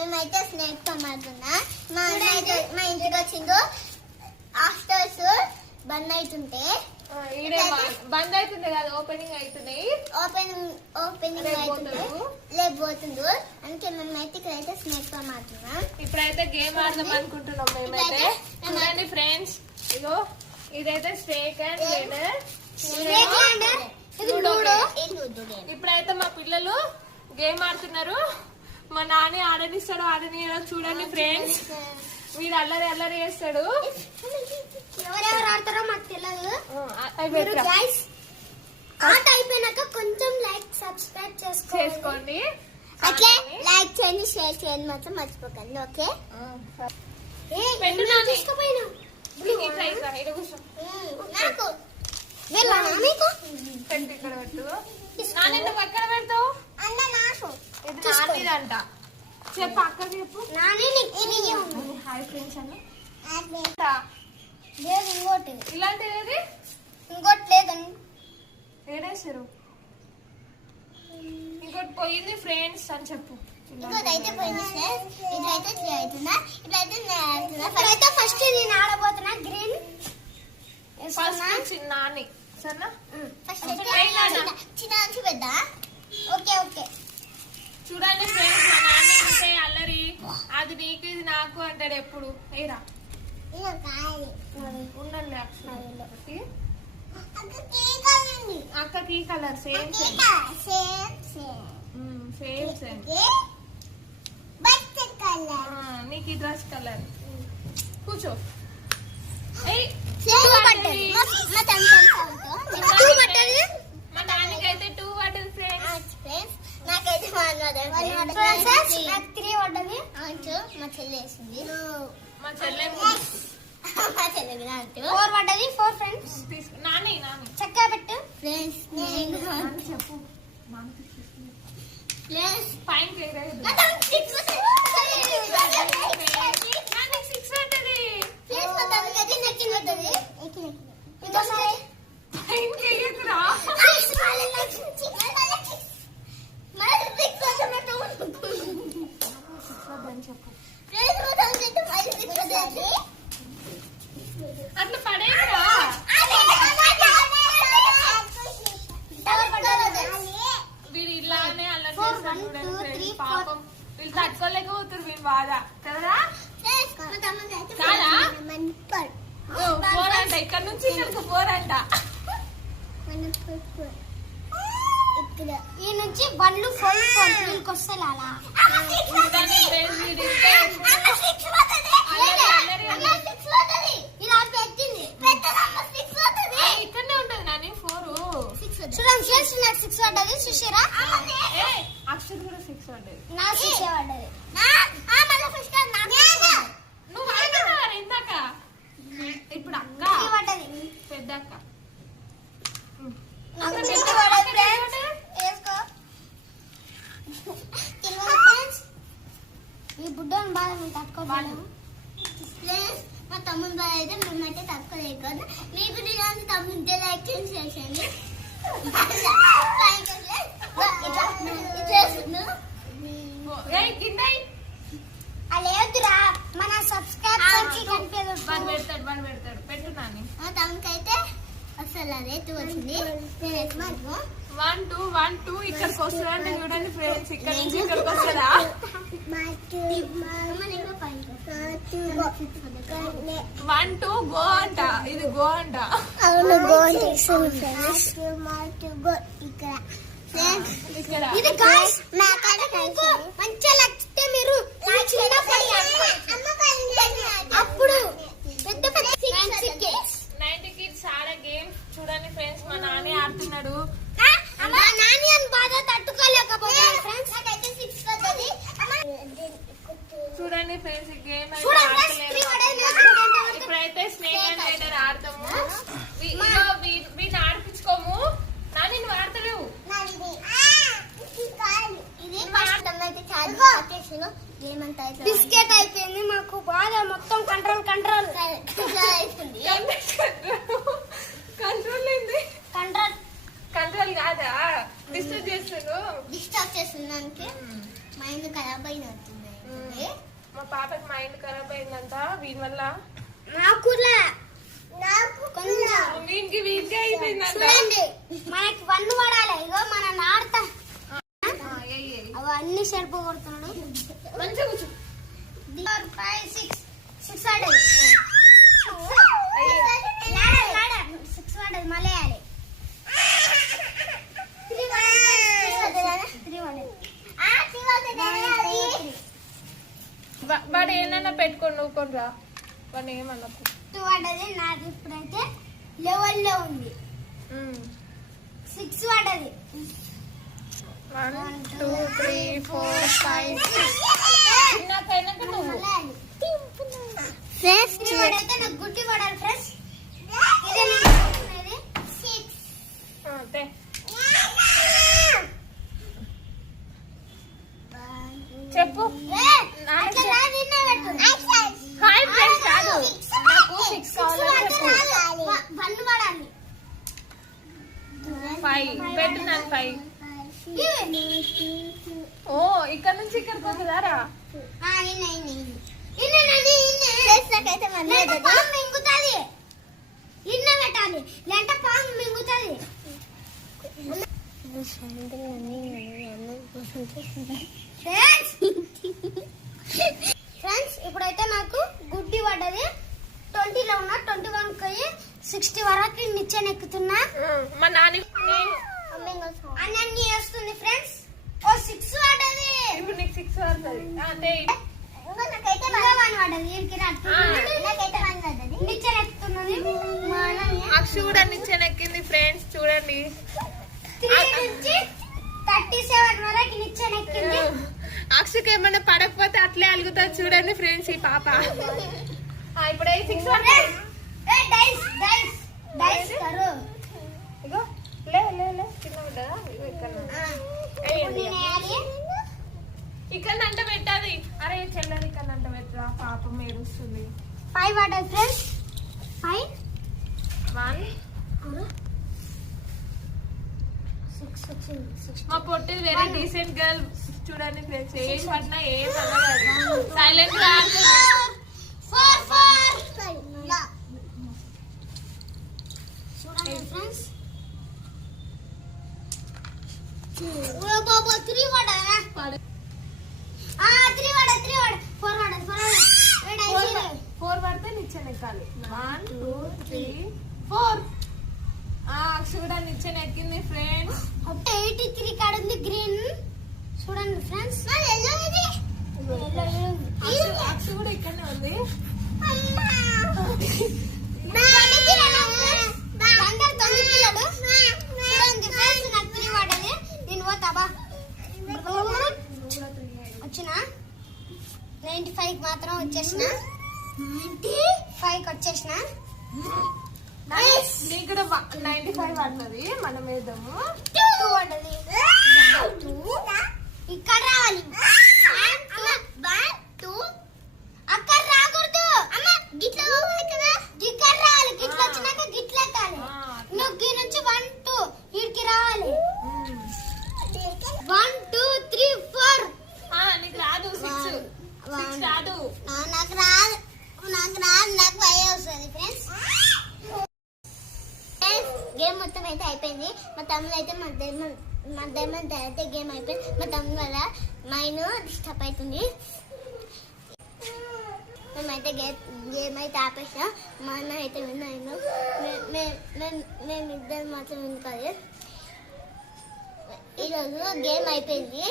మేమైతే స్నేక్ తో మారుతున్నా. మా ఇంటికి వచ్చిందో ఆఫ్టర్స్ బంద్ అవుతుంటే బంద్ అవుతుంది కదా, ఓపెనింగ్ అవుతున్నాయి. ఓపెనింగ్ లేకపోతుండు. అందుకే మేమైతే ఇక్కడైతే స్నేక్ తో మారుతున్నాం. ఇప్పుడైతే గేమ్ ఆడదాం అనుకుంటున్నాం మేమైతే. చూడండి ఫ్రెండ్స్, ఇగో ఇదైతే స్నేక్ అండ్ లేడర్. ఇప్పుడైతే మా పిల్లలు గేమ్ ఆడుతున్నారు. మా నాన్న ఆడనిస్తాడు ఆడనియడో చూడండి ఫ్రెండ్స్. వీడు అల్లరి అల్లరి చేస్తాడు. ఎవరెవరు ఆడతారో మాకు తెలియదు. ఆట అయిపోయినాక కొంచెం లైక్ సబ్స్క్రైబ్ చేసుకోండి. అట్లే లైక్ చేయండి, షేర్ చేయండి మాత్రం మర్చిపోకండి. ఓకే ఎక్కడ పెడతావు అంట చెప్పు, అక్క చెప్పు. హాయ్ ఫ్రెండ్స్ అన్న. ఇంకోటి ఇలాంటిది ఇంకోటి లేదండి. ఏడేసారు ఇంకోటి పోయింది ఫ్రెండ్స్ అని చెప్పు. ఇంకోటైతే పోయింది సార్. ఇట్లయితే 3 అవుతుందా, ఇట్లయితే ఫస్ట్ నేను ఆడబోతున్నా. గ్రీన్ ఫస్ట్ నాని సరేనా? ఫస్ట్ చిన్న నుంచి పెద్ద. ఓకే ఓకే చూడండి ఫ్రెండ్స్, మా నాన్న అంటే అల్లరి. అది నీకు ఇది నాకు అంటాడు ఎప్పుడు. ఏరా ఉండండి అక్కకి కలర్ సేమ్ సేమ్ నీకు ఈ డ్రెస్ కలర్. కూర్చో. మా నాన్నకైతే 2 పడ్డది ఫ్రెండ్స్. నాకైతే 3 పడ్డది. మా చెల్లి వేసింది. మా చెల్లె 4 పడ్డది. 4 ఫ్రెండ్స్. నాని చక్కగా పెట్టు ఫ్రెండ్స్. చెప్పు పైన అట్లా పడేరా. వీడు ఇలానే అల్లరి చేస్తాడు చూడండి. పాపం వీళ్ళు తట్టుకోలేకపోతారు వీళ్ళు బాధ కదరా. చాలా 4 అంట. ఇక్కడ నుంచి ఇక్కడికి 4 అంట. ఈ నుంచి బండ్లు ఫుల్ వస్తాయి. అలా ఇక్కడనే ఉంటది నాని 4. చూడండి 6 పడ్డది. సుషీరా అక్షర్ కూడా 6 పడ్డది. నా 6 పడ్డది. నువ్వు ఆడుతున్నారు ఇందాక. ఇప్పుడు అక్క పడ్డది. పెద్ద అక్క ఈ బుడ్డని బాధ మేము తట్టుకోవాలి. మా తమ్ముని బాధ అయితే మేమైతే తట్టుకోలేకపోతే. మీకు నేను తమ్ముంటే లైక్ చేసేయండి. లేదురా మన సబ్స్క్రైబ్ పెడతాడు పెట్టు నాని. తమకైతే అసలు అదే వచ్చింది. 1 2 1 2 ఇక్కడికి వస్తుందంటే చూడండి ఫ్రెండ్స్. ఇక్కడ నుంచి ఇక్కడికి వస్తుందా? 1 2 గో అంట. ఇది గో అంట. అవును గో అంటే ఇది గాయ్స్ మంచిగా లక్షితే మీరు అప్పుడు పెద్ద 90 కిడ్స్ ఆడే గేమ్ చూడండి ఫ్రెండ్స్. మా నాని ఆడుతున్నాడు. నాని అని బాధ తట్టుకోలేకపోతే ఫ్రెండ్స్. చూడండి ఫ్రెండ్స్, ఈ గేమ్ ఇప్పుడైతే స్నేక్ అండ్ లేడర్ ఆడతాము. వీటిని ఆడిపించుకోము. నాని నువ్వు ఆడతలేవు. బిస్కెట్ అయిపోయింది మాకు బాగా. మొత్తం కంట్రోల్ కంట్రోల్ కాదా? డిస్టర్బ్ చేస్తున్నాను. మైండ్ ఖరాబ్ అయినట్టుంది. అవుతుంది. మా పాపకి మైండ్ ఖరాబ్ అయిందంట వీని వల్ల. నాకు కొంచెం వీనికి వీక్ అయిపోయిందంట. చూడండి మనకి వన్ను పడాలి. ఇగో మన నాడతా అవన్నీ సెల్ఫ్ కొడుతున్నాడు. మంచిగా కూర్చో. 4 5 6 6 ఆడేది 6 ఆడేది మళ్ళీ వేయాలి. 3 వాడు ఏమన్నా పెట్టుకొని నువ్వుకొని రా. వాడు ఏమన్నా 2 ఆడేది. నాది ఇప్పుడైతే లెవెల్లో ఉంది. 6 ఆడేది 1 2 3 4 5 చిన్నకైనాక నువ్వు ఫ్రెండ్స్ చూడైతే నాకు గుడ్డి పడాలి ఫ్రెండ్స్. ఇదే నేను అనుకునేది 6. అంతే. చెప్పు. హాయ్ ఫ్రెండ్స్ కాదు, నాకు 6 కావాలి చెప్పు. 1 పడాలి. 5 పెట్టు. నాకు 5. ఓ ఇక్కడ నుంచి ఇక్కడికి వస్తుందారా? మింగుతుంది. ఇన్న పెట్టాలి లేంట పాము మింగుతుంది. ఫ్రెండ్స్ ఇప్పుడైతే నాకు గుడ్డి పడ్డది. 20లో ఉన్నా 21 పోయి 60 వరకు నిచ్చెన ఎక్కుతున్నా. మా నాని అన్నీ వస్తుంది ఫ్రెండ్స్. ఓ 6 పడ్డది. ఇప్పుడు నీకు 6 వస్తుంది. అంతే. నిచ్చెన ఎక్కుతున్నది. అక్షు కూడా నిచ్చెన ఎక్కింది ఫ్రెండ్స్ చూడండి. 3 నుంచి 37 వరకు నిచ్చెన ఎక్కింది. అక్షుకి ఏమన్నా పడకపోతే అట్లే అలుగుతుంది చూడండి ఫ్రెండ్స్ ఈ పాప. ఇప్పుడు 6 పడ్డది. ఇగో లే లే లే కింద పడ్డదా? ఇగో ఇక్కడ అంట పెట్టాలి. అరే చెల్లెది ఇక్కడ అంట పెట్టరా, పాపం ఏడుస్తుంది. 5 పడ్డది ఫ్రెండ్స్. 5 1 6 మా పొట్టి వెరీ డీసెంట్ గర్ల్ చూడండి ఫ్రెండ్స్. ఏం పడినా ఏం అన్నది సైలెంట్ గా చూడండి ఫ్రెండ్స్. 3 పడ్డదా? 3 పడ్డది. 4 పడ్డది. 4 పడితే నిచ్చెన ఎక్కాలి. 1 2 3 4. అక్షు కూడా నిచ్చెన ఎక్కింది ఫ్రెండ్స్. 83 కాడ ఉంది గ్రీన్. చూడండి ఫ్రెండ్స్. అక్షు కూడా ఇక్కడనే ఉంది. వచ్చిన 95 మాత్రం వచ్చేసిన. 95 వచ్చేసిన. నీకు కూడా 95 పడుతుంది. మనం వేద్దాము. 2 పడ్డది. ఇక్కడ రావాలి. 2 అక్కడ రాకూడదు. గిట్ల పోవాలి కదా. గిట్ల రావాలి. గిట్ల వచ్చినాక గిట్ల ఎక్కాలి. నువ్వు గీ నుంచి 1 2 ఇడికి రావాలి. 1 2 3 4. నీకు రాదు 6 రాదు. నాకు రాదు. నాకు 5 వస్తుంది ఫ్రెండ్స్. గేమ్ మొత్తం అయితే అయిపోయింది. మా తమ్ముడు అయితే మధ్యాహ్నం అయితే గేమ్ అయిపోయింది. మా తమ్ముడు వల్ల మైండ్ డిస్టర్బ్ అవుతుంది. మేమైతే గేమ్ అయితే ఆపేసా. మా అన్న అయితే విన్నాను. మేము ఇద్దరు మాత్రం వినుకోలేదు. ఈరోజు గేమ్ అయిపోయింది.